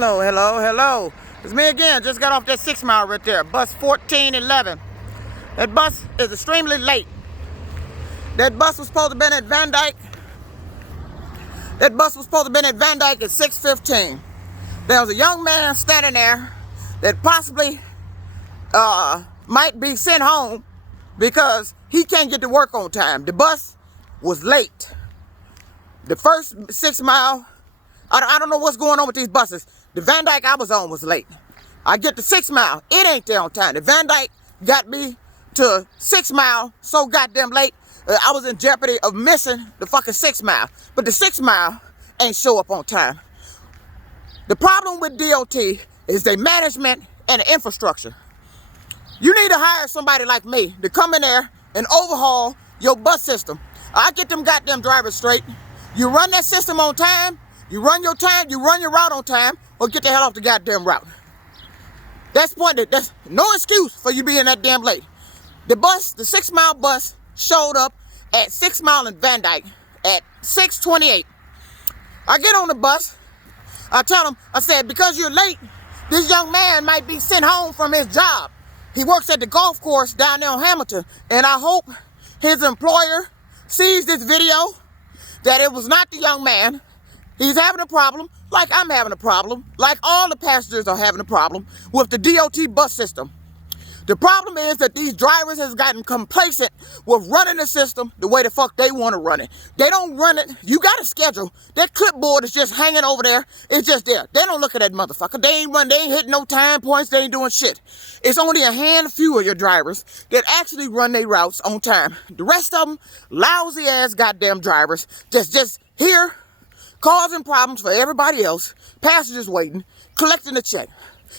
Hello, hello, hello. It's me again. Just got off that 6 mile right there. Bus 1411. That bus is extremely late. That bus was supposed to have been at Van Dyke. That bus was supposed to have been at Van Dyke at 6:15. There was a young man standing there that possibly might be sent home because he can't get to work on time. The bus was late. The first 6 mile, I don't know what's going on with these buses. The Van Dyke I was on was late. I get to 6 mile, it ain't there on time. The Van Dyke got me to 6 mile so goddamn late. I was in jeopardy of missing the fucking 6 mile. But the 6 mile ain't show up on time. The problem with DOT is their management and the infrastructure. You need to hire somebody like me to come in there and overhaul your bus system. I get them goddamn drivers straight. You run that system on time, you run your time, you run your route on time, or get the hell off the goddamn route. That's pointed. That's no excuse for you being that damn late. The bus, the 6 mile bus, showed up at 6 mile in Van Dyke at 6:28. I get on the bus. I tell him, I said, because you're late, this young man might be sent home from his job. He works at the golf course down there on Hamilton, and I hope his employer sees this video, that it was not the young man. He's having a problem, like I'm having a problem, like all the passengers are having a problem with the DOT bus system. The problem is that these drivers has gotten complacent with running the system the way the fuck they want to run it. They don't run it. You got a schedule. That clipboard is just hanging over there. It's just there. They don't look at that motherfucker. They ain't hitting no time points. They ain't doing shit. It's only a handful of your drivers that actually run their routes on time. The rest of them, lousy ass goddamn drivers, just here causing problems for everybody else, passengers waiting, collecting a check.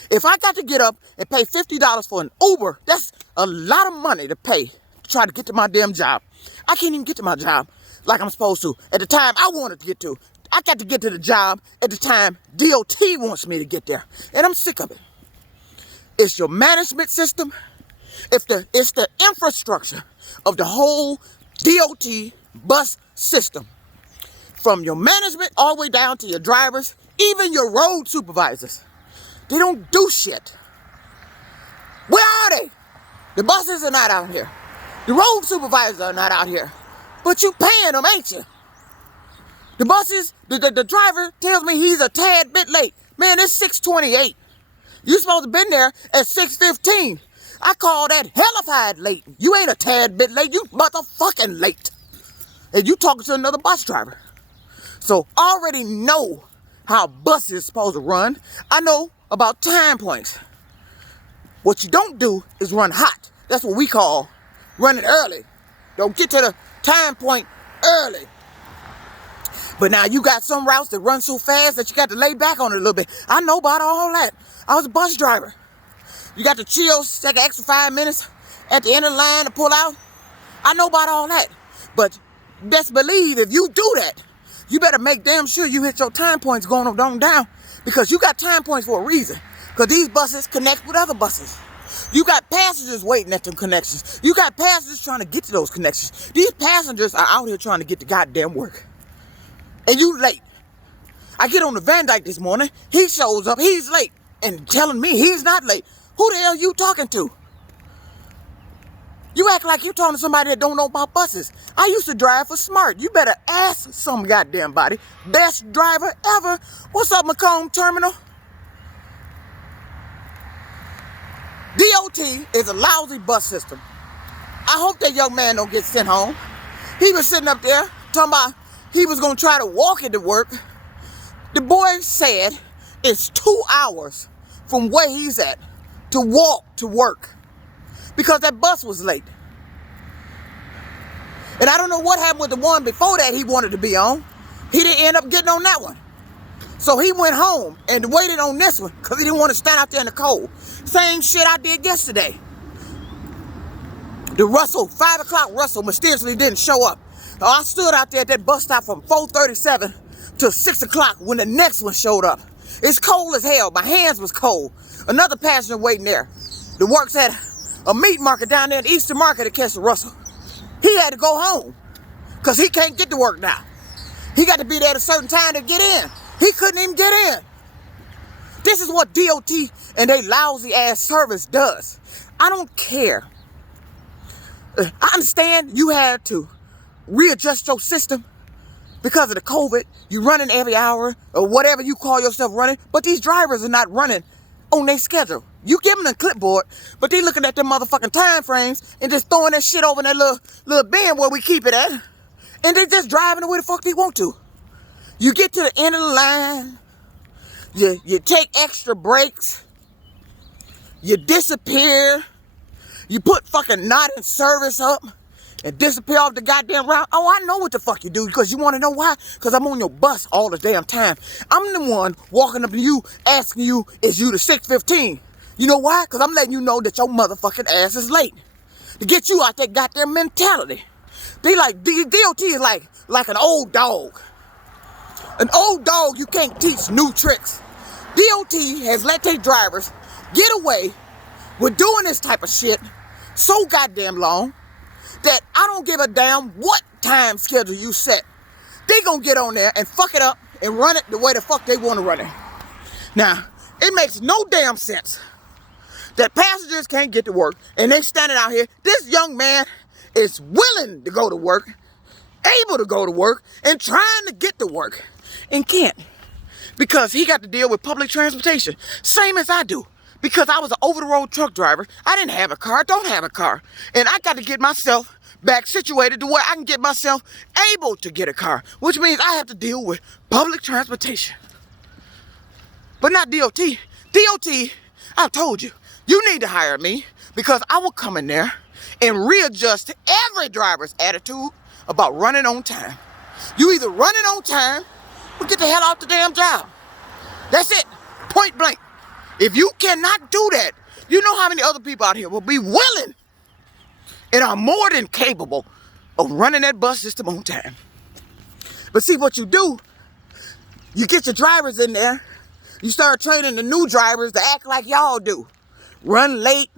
If I got to get up and pay $50 for an Uber, that's a lot of money to pay to try to get to my damn job. I can't even get to my job like I'm supposed to at the time I wanted to get to. I got to get to the job at the time DOT wants me to get there. And I'm sick of it. It's your management system. It's the infrastructure of the whole DOT bus system. From your management all the way down to your drivers, even your road supervisors. They don't do shit. Where are they? The buses are not out here. The road supervisors are not out here. But you paying them, ain't you? The buses, the driver tells me he's a tad bit late. Man, it's 6:28. You supposed to been there at 6:15. I call that hellified late. You ain't a tad bit late. You motherfucking late. And you talking to another bus driver. So I already know how buses supposed to run. I know about time points. What you don't do is run hot. That's what we call running early. Don't get to the time point early. But now you got some routes that run so fast that you got to lay back on it a little bit. I know about all that. I was a bus driver. You got to chill, take an extra 5 minutes at the end of the line to pull out. I know about all that. But best believe if you do that, you better make damn sure you hit your time points going on down. Because you got time points for a reason. Because these buses connect with other buses. You got passengers waiting at them connections. You got passengers trying to get to those connections. These passengers are out here trying to get to goddamn work. And you late. I get on the Van Dyke this morning. He shows up. He's late. And telling me he's not late. Who the hell you talking to? You act like you talking to somebody that don't know about buses. I used to drive for Smart. You better ask some goddamn body. Best driver ever. What's up, Macomb Terminal? DOT is a lousy bus system. I hope that young man don't get sent home. He was sitting up there talking about he was going to try to walk into work. The boy said it's 2 hours from where he's at to walk to work. Because that bus was late. And I don't know what happened with the one before that he wanted to be on. He didn't end up getting on that one. So he went home and waited on this one because he didn't want to stand out there in the cold. Same shit I did yesterday. The Russell, 5 o'clock Russell mysteriously didn't show up. I stood out there at that bus stop from 4:37 to 6 o'clock when the next one showed up. It's cold as hell. My hands was cold. Another passenger waiting there. The works at a meat market down there in Eastern Market to catch the Russell. He had to go home because he can't get to work now. He got to be there at a certain time to get in. He couldn't even get in. This is what DOT and they lousy ass service does. I don't care. I understand you had to readjust your system because of the COVID. You running every hour or whatever you call yourself running, but these drivers are not running on their schedule. You give them a clipboard, but they looking at their motherfucking time frames and just throwing that shit over in that little bin where we keep it at, and they just driving the way the fuck they want to. You get to the end of the line, you take extra breaks, you disappear, you put fucking not in service up and disappear off the goddamn route. Oh, I know what the fuck you do, because you want to know why? Because I'm on your bus all the damn time. I'm the one walking up to you asking you, is you the 615? You know why? Because I'm letting you know that your motherfucking ass is late. To get you out that goddamn mentality. They like, DOT is like an old dog. An old dog you can't teach new tricks. DOT has let their drivers get away with doing this type of shit so goddamn long that I don't give a damn what time schedule you set. They gonna get on there and fuck it up and run it the way the fuck they wanna run it. Now, it makes no damn sense that passengers can't get to work and they standing out here. This young man is willing to go to work, able to go to work, and trying to get to work, and can't because he got to deal with public transportation, same as I do. Because I was an over-the-road truck driver, I didn't have a car, don't have a car. And I got to get myself back situated to where I can get myself able to get a car, which means I have to deal with public transportation. But not DOT. DOT, I've told you, you need to hire me because I will come in there and readjust every driver's attitude about running on time. You either running on time or get the hell out the damn job. That's it, point blank. If you cannot do that, you know how many other people out here will be willing and are more than capable of running that bus system on time. But see what you do, you get your drivers in there, you start training the new drivers to act like y'all do. Run late,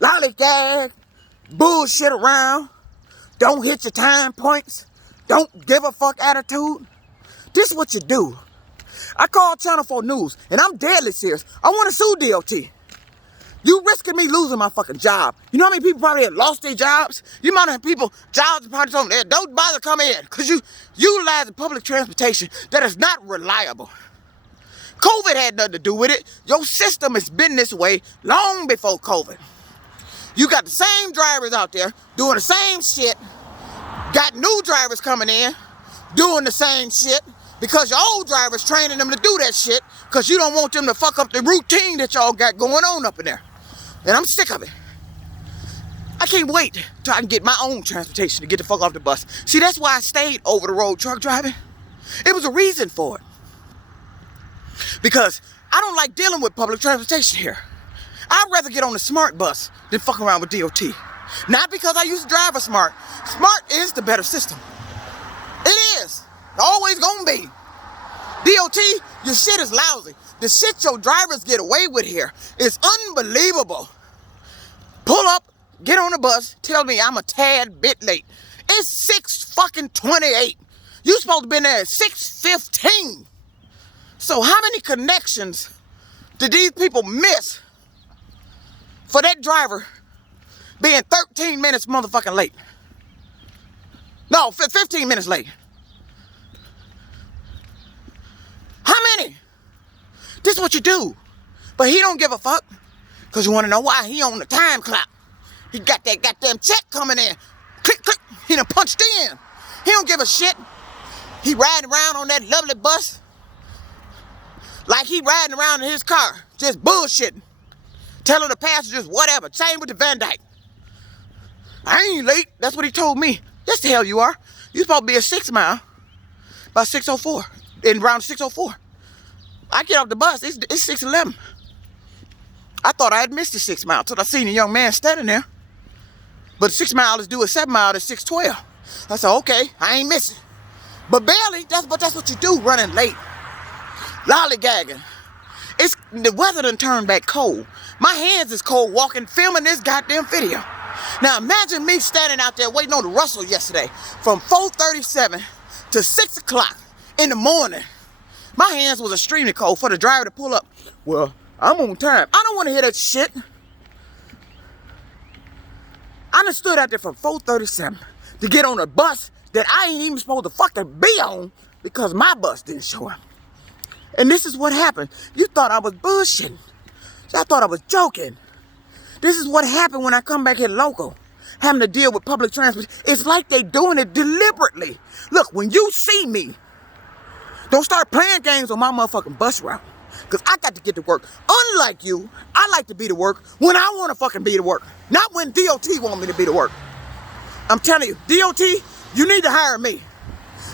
lollygag, bullshit around, don't hit your time points, don't give a fuck attitude. This is what you do. I called Channel 4 News, and I'm deadly serious. I want to sue DOT. You risking me losing my fucking job. You know how many people probably have lost their jobs? You might have people, jobs probably told them, don't bother coming in, because you utilize the public transportation that is not reliable. COVID had nothing to do with it. Your system has been this way long before COVID. You got the same drivers out there doing the same shit, got new drivers coming in doing the same shit, because your old drivers training them to do that shit because you don't want them to fuck up the routine that y'all got going on up in there. And I'm sick of it. I can't wait till I can get my own transportation to get the fuck off the bus. See, that's why I stayed over the road truck driving. It was a reason for it. Because I don't like dealing with public transportation here. I'd rather get on the smart bus than fuck around with DOT. Not because I used to drive a smart. Smart is the better system. It is. Always gonna be. DOT, your shit is lousy. The shit your drivers get away with here is unbelievable. Pull up, get on the bus, tell me I'm a tad bit late. It's 6:28. You supposed to be there at 6:15. So how many connections did these people miss for that driver being 13 minutes motherfucking late? No, 15 minutes late. How many? This is what you do. But he don't give a fuck. Because you want to know why? He on the time clock. He got that goddamn check coming in. Click, click. He done punched in. He don't give a shit. He riding around on that lovely bus like he riding around in his car. Just bullshitting. Telling the passengers whatever. Same with the Van Dyke. I ain't late. That's what he told me. Yes, the hell you are. You supposed to be at 6 Mile by 6:04. In around 6:04. I get off the bus, it's 6:11. I thought I had missed the 6 Mile till I seen a young man standing there. But 6 Mile is due at 7 Mile at 6:12. I said, okay, I ain't missing. But barely, that's what you do running late. Lollygagging. The weather done turned back cold. My hands is cold walking, filming this goddamn video. Now imagine me standing out there waiting on the Russell yesterday from 4:37 to 6 o'clock in the morning. My hands was extremely cold for the driver to pull up. Well, I'm on time. I don't want to hear that shit. I done stood out there from 4:37 to get on a bus that I ain't even supposed to fucking be on because my bus didn't show up. And this is what happened. You thought I was bullshitting. So I thought I was joking. This is what happened when I come back here local, having to deal with public transport. It's like they doing it deliberately. Look, when you see me, don't start playing games on my motherfucking bus route. Because I got to get to work. Unlike you, I like to be to work when I want to fucking be to work. Not when DOT want me to be to work. I'm telling you, DOT, you need to hire me.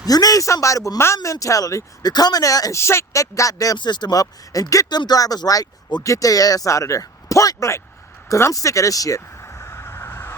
You need somebody with my mentality to come in there and shake that goddamn system up and get them drivers right or get their ass out of there. Point blank. Because I'm sick of this shit.